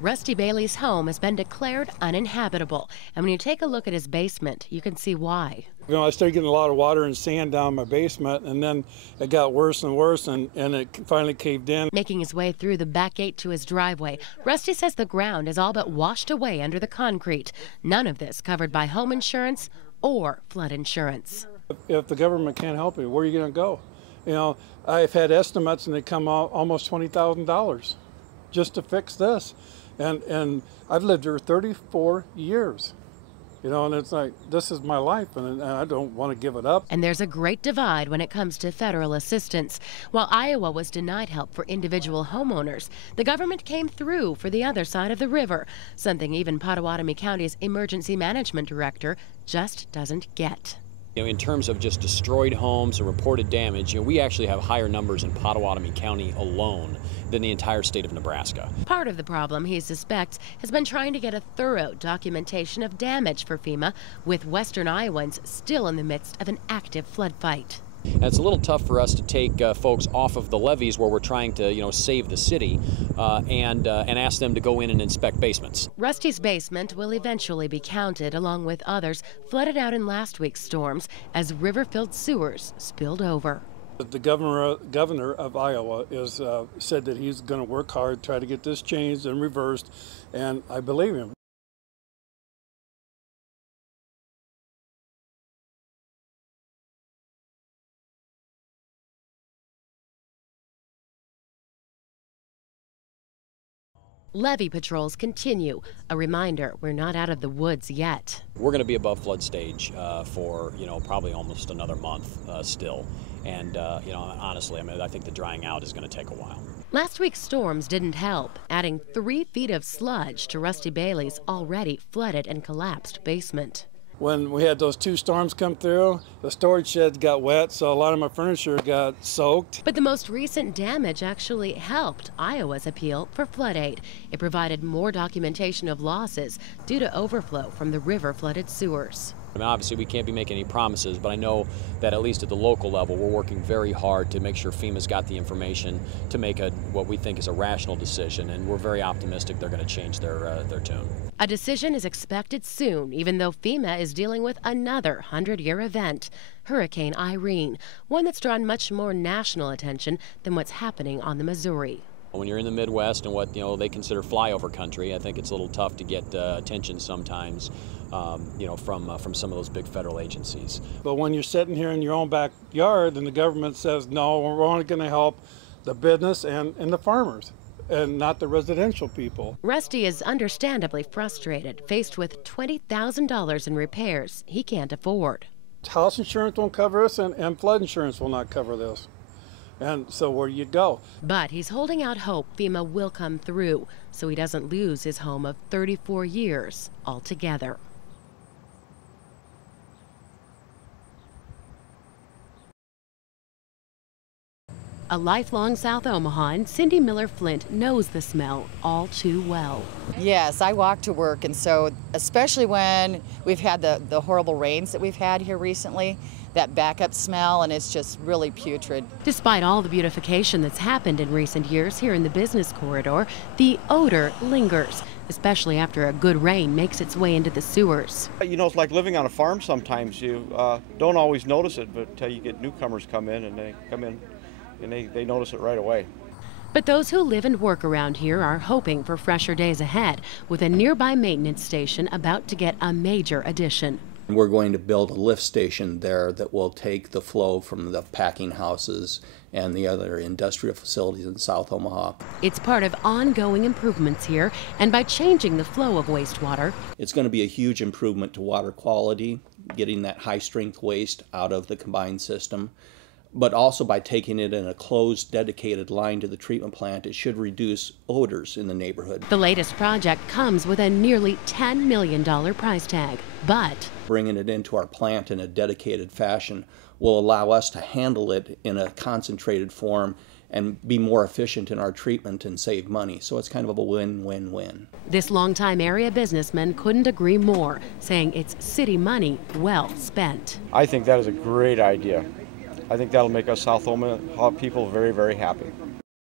Rusty Bailey's home has been declared uninhabitable, and when you take a look at his basement, you can see why. You know, I started getting a lot of water and sand down my basement, and then it got worse and worse, and it finally caved in. Making his way through the back gate to his driveway, Rusty says the ground is all but washed away under the concrete. None of this covered by home insurance or flood insurance. If the government can't help you, where are you going to go? You know, I've had estimates, and they come out almost $20,000 just to fix this. And I've lived here 34 years, you know, and it's like, this is my life, and I don't want to give it up. And there's a great divide when it comes to federal assistance. While Iowa was denied help for individual homeowners, the government came through for the other side of the river, something even Pottawatomie County's emergency management director just doesn't get. You know, in terms of just destroyed homes and reported damage, you know, we actually have higher numbers in Pottawatomie County alone than the entire state of Nebraska. Part of the problem, he suspects, has been trying to get a thorough documentation of damage for FEMA, with Western Iowans still in the midst of an active flood fight. And it's a little tough for us to take folks off of the levees where we're trying to, you know, save the city and ask them to go in and inspect basements. Rusty's basement will eventually be counted along with others flooded out in last week's storms as river-filled sewers spilled over. The governor of Iowa is said that he's going to work hard, try to get this changed and reversed, and I believe him. Levee patrols continue. A reminder, we're not out of the woods yet. We're going to be above flood stage for, you know, probably almost another month still. And, you know, honestly, I mean, I think the drying out is going to take a while. Last week's storms didn't help, adding 3 feet of sludge to Rusty Bailey's already flooded and collapsed basement. When we had those 2 storms come through, the storage sheds got wet, so a lot of my furniture got soaked. But the most recent damage actually helped Iowa's appeal for flood aid. It provided more documentation of losses due to overflow from the river-flooded sewers. I mean, obviously, we can't be making any promises, but I know that at least at the local level, we're working very hard to make sure FEMA's got the information to make what we think is a rational decision, and we're very optimistic they're going to change their tune. A decision is expected soon, even though FEMA is dealing with another 100-year event, Hurricane Irene, one that's drawn much more national attention than what's happening on the Missouri. When you're in the Midwest and what, you know, they consider flyover country, I think it's a little tough to get attention sometimes, you know, from some of those big federal agencies. But when you're sitting here in your own backyard and the government says, no, we're only going to help the business and the farmers, and not the residential people. Rusty is understandably frustrated, faced with $20,000 in repairs he can't afford. House insurance won't cover us, and flood insurance will not cover this. And so where do you go? But he's holding out hope FEMA will come through so he doesn't lose his home of 34 years altogether. A lifelong South Omahan, Cindy Miller Flint knows the smell all too well. Yes, I walk to work, and so especially when we've had the horrible rains that we've had here recently, that backup smell, and it's just really putrid. Despite all the beautification that's happened in recent years here in the business corridor, the odor lingers, especially after a good rain makes its way into the sewers. You know, it's like living on a farm sometimes. You don't always notice it, but until you get newcomers come in, and they come in and they notice it right away. But those who live and work around here are hoping for fresher days ahead, with a nearby maintenance station about to get a major addition. We're going to build a lift station there that will take the flow from the packing houses and the other industrial facilities in South Omaha. It's part of ongoing improvements here, and by changing the flow of wastewater, it's going to be a huge improvement to water quality, getting that high-strength waste out of the combined system. But also by taking it in a closed, dedicated line to the treatment plant, it should reduce odors in the neighborhood. The latest project comes with a nearly $10 million price tag, but bringing it into our plant in a dedicated fashion will allow us to handle it in a concentrated form and be more efficient in our treatment and save money. So it's kind of a win-win-win. This longtime area businessman couldn't agree more, saying it's city money well spent. I think that is a great idea. I think that'll make us South Omaha people very, very happy.